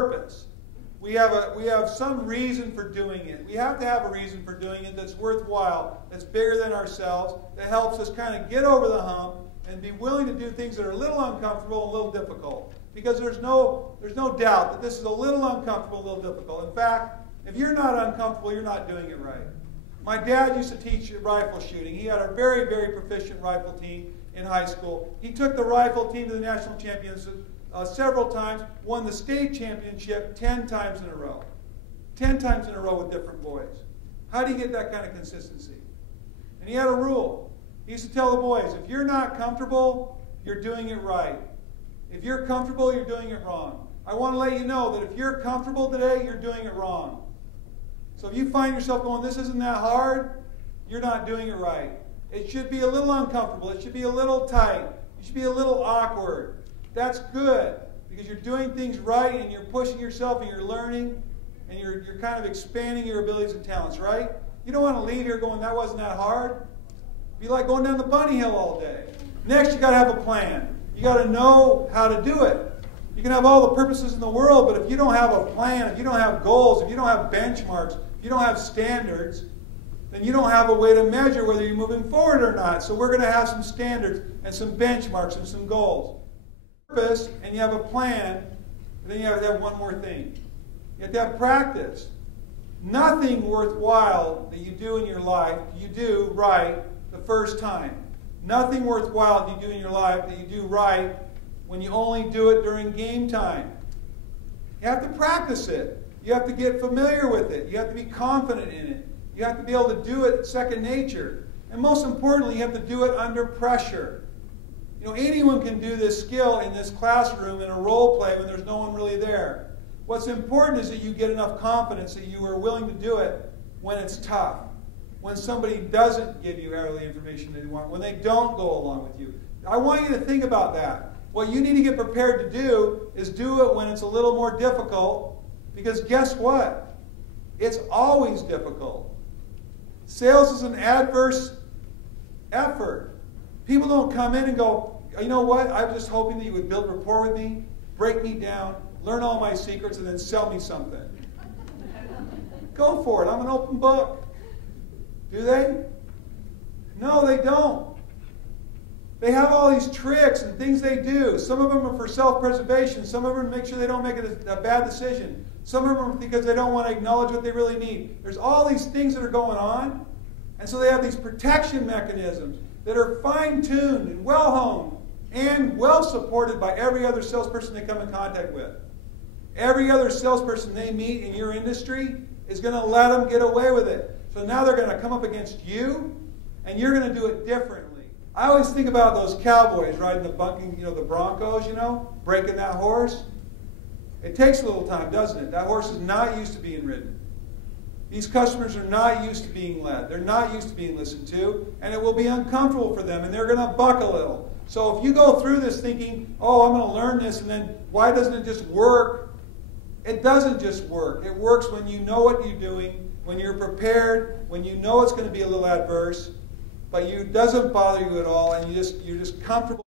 purpose. We have some reason for doing it. We have to have a reason for doing it that's worthwhile, that's bigger than ourselves, that helps us kind of get over the hump and be willing to do things that are a little uncomfortable and a little difficult. Because there's no doubt that this is a little uncomfortable, a little difficult. In fact, if you're not uncomfortable, you're not doing it right. My dad used to teach rifle shooting. He had a very, very proficient rifle team in high school. He took the rifle team to the national championship several times, won the state championship 10 times in a row. 10 times in a row with different boys. How do you get that kind of consistency? And he had a rule. He used to tell the boys, if you're not comfortable, you're doing it right. If you're comfortable, you're doing it wrong. I want to let you know that if you're comfortable today, you're doing it wrong. So if you find yourself going, this isn't that hard, you're not doing it right. It should be a little uncomfortable. It should be a little tight. It should be a little awkward. That's good because you're doing things right and you're pushing yourself and you're learning and you're kind of expanding your abilities and talents, right? You don't want to leave here going, that wasn't that hard. It'd be like going down the bunny hill all day. Next, you got to have a plan. You got to know how to do it. You can have all the purposes in the world, but if you don't have a plan, if you don't have goals, if you don't have benchmarks, if you don't have standards, then you don't have a way to measure whether you're moving forward or not. So we're going to have some standards and some benchmarks and some goals. Purpose, and you have a plan, and then you have to have one more thing. You have to have practice. Nothing worthwhile that you do in your life you do right the first time. Nothing worthwhile that you do in your life that you do right when you only do it during game time. You have to practice it. You have to get familiar with it. You have to be confident in it. You have to be able to do it second nature. And most importantly, you have to do it under pressure. You know, anyone can do this skill in this classroom in a role play when there's no one really there. What's important is that you get enough confidence that you are willing to do it when it's tough. When somebody doesn't give you all the information that you want, when they don't go along with you. I want you to think about that. What you need to get prepared to do is do it when it's a little more difficult, because guess what? It's always difficult. Sales is an adverse effort. People don't come in and go, you know what, I'm just hoping that you would build rapport with me, break me down, learn all my secrets, and then sell me something. Go for it. I'm an open book. Do they? No, they don't. They have all these tricks and things they do. Some of them are for self-preservation. Some of them make sure they don't make a bad decision. Some of them are because they don't want to acknowledge what they really need. There's all these things that are going on. And so they have these protection mechanisms that are fine-tuned and well-honed and well-supported by every other salesperson they come in contact with. Every other salesperson they meet in your industry is going to let them get away with it. So now they're going to come up against you, and you're going to do it differently. I always think about those cowboys riding the Broncos, breaking that horse. It takes a little time, doesn't it? That horse is not used to being ridden. These customers are not used to being led. They're not used to being listened to, and it will be uncomfortable for them, and they're going to buck a little. So if you go through this thinking, oh, I'm going to learn this, and then why doesn't it just work? It doesn't just work. It works when you know what you're doing, when you're prepared, when you know it's going to be a little adverse, but it doesn't bother you at all, and you're just comfortable.